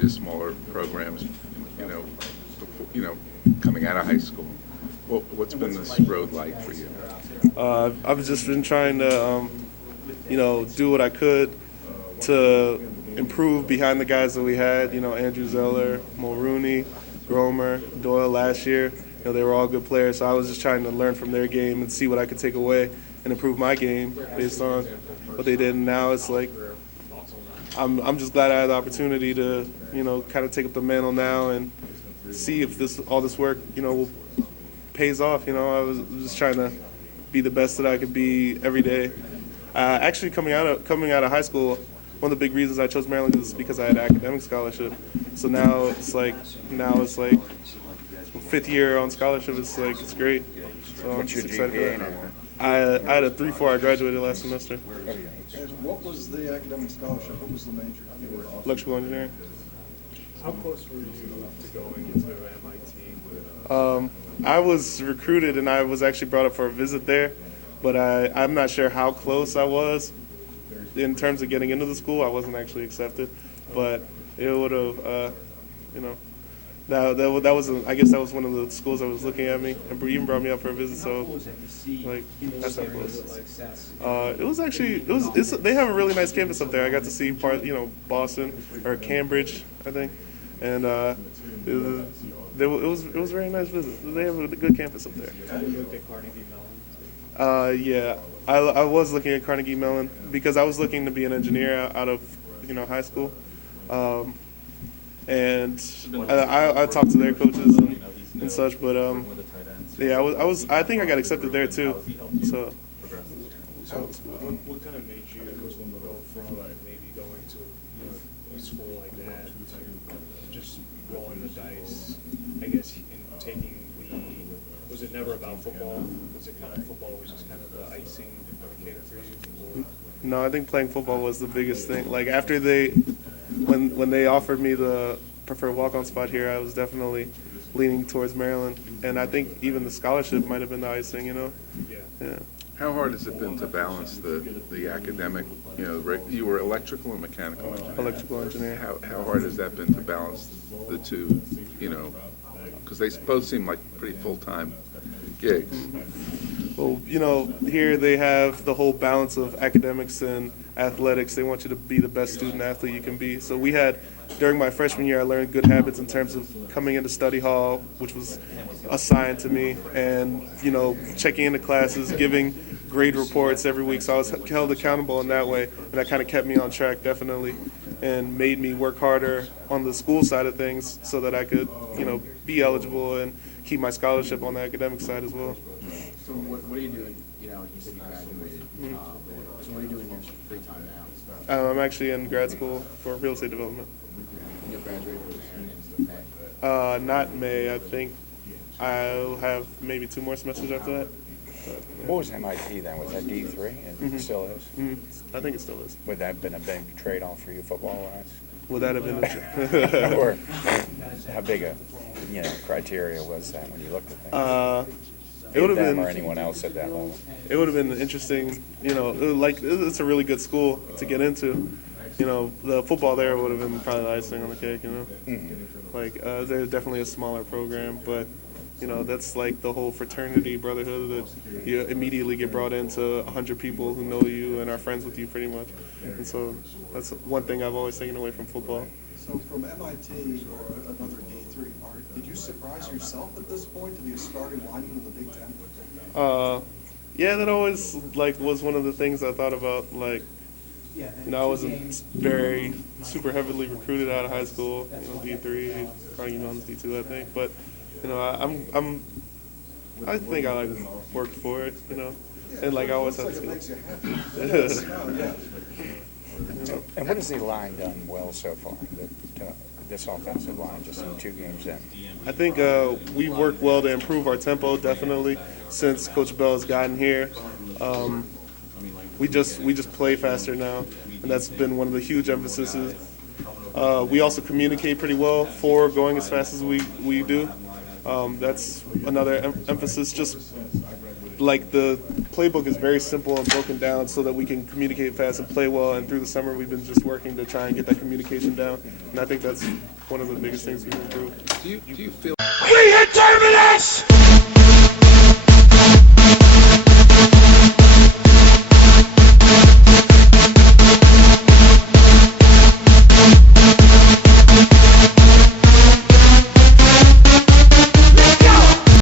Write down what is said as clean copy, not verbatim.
maybe the smaller programs, you know, before, coming out of high school. What's been this road like for you? I've just been trying to, do what I could to improve behind the guys that we had. Andrew Zeller, Mulrooney, Gromer, Doyle last year. They were all good players, so I was just trying to learn from their game and see what I could take away and improve my game based on what they did. And now it's like I'm just glad I had the opportunity to, kind of take up the mantle now and see if all this work, pays off. I was just trying to be the best that I could be every day. Actually, coming out of high school, one of the big reasons I chose Maryland is because I had an academic scholarship. So now it's like fifth year on scholarship. It's great. So I'm just excited for that. I had a 3.4. I graduated last semester. And what was the academic scholarship? What was the major you were offered? Electrical engineering. How close were you to going into MIT? I was recruited and I was actually brought up for a visit there, but I'm not sure how close I was in terms of getting into the school. I wasn't actually accepted, but it would have, that was I guess that was one of the schools that was looking at me and even brought me up for a visit. So, that's how close. They have a really nice campus up there. I got to see Boston or Cambridge, I think, and it was a very nice visit. They have a good campus up there. Have you looked at Carnegie Mellon? Yeah, I was looking at Carnegie Mellon because I was looking to be an engineer out of high school, and I talked to their coaches and such. But yeah, I think I got accepted there too. So What kind of made you go from maybe going to a school like that to just rolling the dice? I guess in taking was it never about football? Was it kind of football was just kind of the icing on the cake for you? no, I think playing football was the biggest thing. Like after when they offered me the preferred walk-on spot here, I was definitely leaning towards Maryland, and I think even the scholarship might have been the icing. Yeah. How hard has it been to balance the academic? You were electrical and mechanical engineer. Electrical engineer. How hard has that been to balance the two? Because they both seem like pretty full-time gigs. Well, here they have the whole balance of academics and athletics. They want you to be the best student athlete you can be. So during my freshman year, I learned good habits in terms of coming into study hall, which was assigned to me, and, checking into classes, giving grade reports every week. So I was held accountable in that way, and that kind of kept me on track, definitely, and made me work harder on the school side of things so that I could, be eligible and keep my scholarship on the academic side as well. So what are you doing? You said you graduated. So what are you doing in your free time now? I'm actually in grad school for real estate development. And you'll graduate in May? Not May. I think I'll have maybe 2 more semesters after that. What was MIT then? Was that D3? And it still is? I think it still is. Would that have been a big trade-off for you football-wise? Would that have been Or how big a criteria was that when you looked at things? It would have been, or anyone else at that level? It would have been interesting. It's a really good school to get into. The football there would have been probably the icing on the cake. There's definitely a smaller program, but that's like the whole fraternity brotherhood that you immediately get brought into 100 people who know you and are friends with you pretty much. And so that's one thing I've always taken away from football. So from MIT or another D3, did you surprise yourself at this point to be a starting lineman in the Big Ten? Yeah, that always was one of the things I thought about. I wasn't very super heavily recruited out of high school. D3, Carnegie Mellon's D2, I think. But I think I worked for it. And I always had to. Makes you happy. And what has the line done well so far? This offensive line, just in 2 games in. I think we worked well to improve our tempo, definitely, since Coach Bell has gotten here. We just play faster now, and that's been one of the huge emphases. We also communicate pretty well for going as fast as we do. That's another emphasis. Just like the playbook is very simple and broken down so that we can communicate fast and play well. And through the summer, we've been just working to try and get that communication down. And I think that's one of the biggest things we've improved. Do you feel We hit terminus!